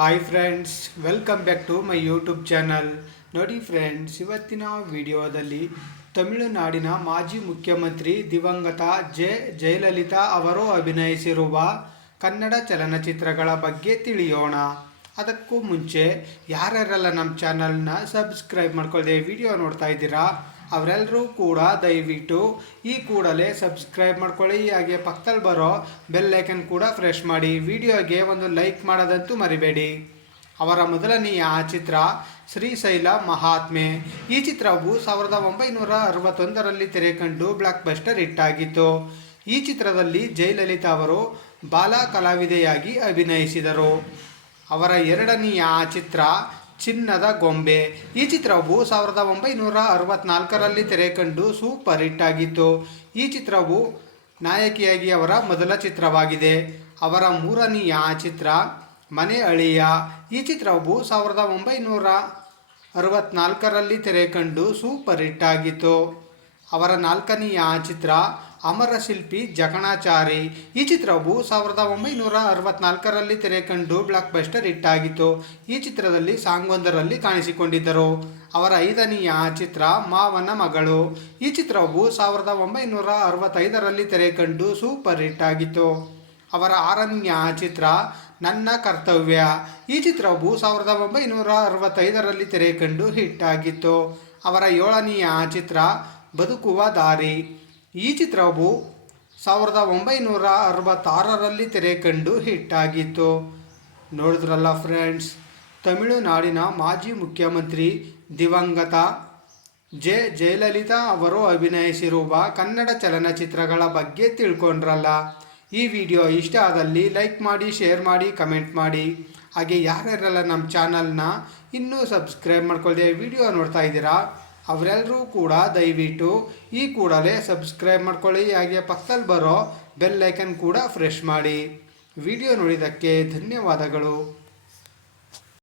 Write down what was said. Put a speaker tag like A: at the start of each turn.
A: Hi friends welcome back to my YouTube channel ನೋಡಿ friends ಇವತ್ತಿನ ವಿಡಿಯೋದಲ್ಲಿ ತಮಿಳುನಾಡಿನ ಮಾಜಿ ಮುಖ್ಯಮಂತ್ರಿ ದಿವಂಗತ ಜೆ ಜಯಲಲಿತಾ ಅವರು ಅಭಿನಯಿಸಿರುವ ಕನ್ನಡ ಚಲನಚಿತ್ರಗಳ ಬಗ್ಗೆ ತಿಳಿಯೋಣ. ಅದಕ್ಕೂ ಮುಂಚೆ ಯಾರ್ಯಾರೆಲ್ಲ ನಮ್ಮ ಚಾನಲ್ನ ಸಬ್ಸ್ಕ್ರೈಬ್ ಮಾಡ್ಕೊಳ್ಳದೆ ವಿಡಿಯೋ ನೋಡ್ತಾ ಇದ್ದೀರಾ ಅವರೆಲ್ಲರೂ ಕೂಡ ದಯವಿಟ್ಟು ಈ ಕೂಡಲೇ ಸಬ್ಸ್ಕ್ರೈಬ್ ಮಾಡ್ಕೊಳ್ಳಿ. ಹಾಗೆ ಪಕ್ಕದಲ್ಲಿ ಬರೋ ಬೆಲ್ ಐಕನ್ ಕೂಡ ಫ್ರೆಶ್ ಮಾಡಿ. ವಿಡಿಯೋಗೆ ಒಂದು ಲೈಕ್ ಮಾಡೋದಂತೂ ಮರಿಬೇಡಿ. ಅವರ ಮೊದಲನೆಯ ಚಿತ್ರ ಶ್ರೀಶೈಲ ಮಹಾತ್ಮೆ. ಈ ಚಿತ್ರವು ಸಾವಿರದ ಒಂಬೈನೂರ ಅರವತ್ತೊಂದರಲ್ಲಿ ತೆರೆ ಕಂಡು ಬ್ಲಾಕ್ ಬಸ್ಟರ್ ಹಿಟ್ಟಾಗಿತ್ತು ಈ ಚಿತ್ರದಲ್ಲಿ ಜಯಲಲಿತಾ ಅವರು ಬಾಲ ಕಲಾವಿದೆಯಾಗಿ ಅಭಿನಯಿಸಿದರು. ಅವರ ಎರಡನೆಯ ಚಿತ್ರ ಚಿನ್ನದ ಗೊಂಬೆ. ಈ ಚಿತ್ರವು ಸಾವಿರದ ಒಂಬೈನೂರ ಅರವತ್ನಾಲ್ಕರಲ್ಲಿ ತೆರೆ ಕಂಡು ಸೂಪರ್ ಹಿಟ್ ಆಗಿತ್ತು ಈ ಚಿತ್ರವು ನಾಯಕಿಯಾಗಿ ಅವರ ಮೊದಲ ಚಿತ್ರವಾಗಿದೆ. ಅವರ ಮೂರನೆಯ ಚಿತ್ರ, ಮನೆ ಅಳಿಯ. ಈ ಚಿತ್ರವು ಸಾವಿರದ ಒಂಬೈನೂರ ಅರವತ್ನಾಲ್ಕರಲ್ಲಿ ತೆರೆ ಕಂಡು ಸೂಪರ್ ಹಿಟ್ ಆಗಿತ್ತು ಅವರ ನಾಲ್ಕನೆಯ ಚಿತ್ರ ಅಮರ ಶಿಲ್ಪಿ ಜಕಣಾಚಾರಿ. ಈ ಚಿತ್ರವು ಸಾವಿರದ ಒಂಬೈನೂರ ಅರವತ್ನಾಲ್ಕರಲ್ಲಿ ತೆರೆ ಕಂಡು ಬ್ಲಾಕ್ ಬಸ್ಟರ್ ಹಿಟ್ ಆಗಿತ್ತು ಈ ಚಿತ್ರದಲ್ಲಿ ಸಾಂಗ್ವೊಂದರಲ್ಲಿ ಕಾಣಿಸಿಕೊಂಡಿದ್ದರು. ಅವರ ಐದನೆಯ ಚಿತ್ರ ಮಾವನ ಮಗಳು. ಈ ಚಿತ್ರವು ಸಾವಿರದ ಒಂಬೈನೂರ ಅರವತ್ತೈದರಲ್ಲಿ ತೆರೆ ಕಂಡು ಸೂಪರ್ ಹಿಟ್ ಆಗಿತ್ತು ಅವರ ಆರನೆಯ ಚಿತ್ರ ನನ್ನ ಕರ್ತವ್ಯ. ಈ ಚಿತ್ರವು ಸಾವಿರದ ಒಂಬೈನೂರ ಅರವತ್ತೈದರಲ್ಲಿ ತೆರೆ ಕಂಡು ಹಿಟ್ ಆಗಿತ್ತು ಅವರ ಏಳನೆಯ ಚಿತ್ರ ಬದುಕುವ ದಾರಿ. ಈ ಚಿತ್ರವು ಸಾವಿರದ ಒಂಬೈನೂರ ಅರವತ್ತಾರರಲ್ಲಿ ತೆರೆ ಕಂಡು ಹಿಟ್ ಆಗಿತ್ತು. ನೋಡಿದ್ರಲ್ಲ ಫ್ರೆಂಡ್ಸ್, ತಮಿಳುನಾಡಿನ ಮಾಜಿ ಮುಖ್ಯಮಂತ್ರಿ ದಿವಂಗತ ಜೆ. ಜಯಲಲಿತಾ ಅವರು ಅಭಿನಯಿಸಿರುವ ಕನ್ನಡ ಚಲನಚಿತ್ರಗಳ ಬಗ್ಗೆ ತಿಳ್ಕೊಂಡ್ರಲ್ಲ. ಈ ವಿಡಿಯೋ ಇಷ್ಟ ಆದಲ್ಲಿ ಲೈಕ್ ಮಾಡಿ, ಶೇರ್ ಮಾಡಿ, ಕಮೆಂಟ್ ಮಾಡಿ. ಹಾಗೆ ಯಾರ್ಯಾರೆಲ್ಲ ನಮ್ಮ ಚಾನಲ್ನ ಇನ್ನೂ ಸಬ್ಸ್ಕ್ರೈಬ್ ಮಾಡ್ಕೊಳ್ಳದೆ ವಿಡಿಯೋ ನೋಡ್ತಾ ಇದ್ದೀರಾ? ಅವರೆಲ್ಲರೂ ಕೂಡ ದಯವಿಟ್ಟು ಈ ಕೂಡಲೇ ಸಬ್ಸ್ಕ್ರೈಬ್ ಮಾಡ್ಕೊಳ್ಳಿ, ಹಾಗೆ ಪಕ್ಕದಲ್ಲಿ ಬರೋ ಬೆಲ್ ಐಕನ್ ಕೂಡ ಫ್ರೆಶ್ ಮಾಡಿ. ವಿಡಿಯೋ ನೋಡಿದ್ದಕ್ಕೆ ಧನ್ಯವಾದಗಳು.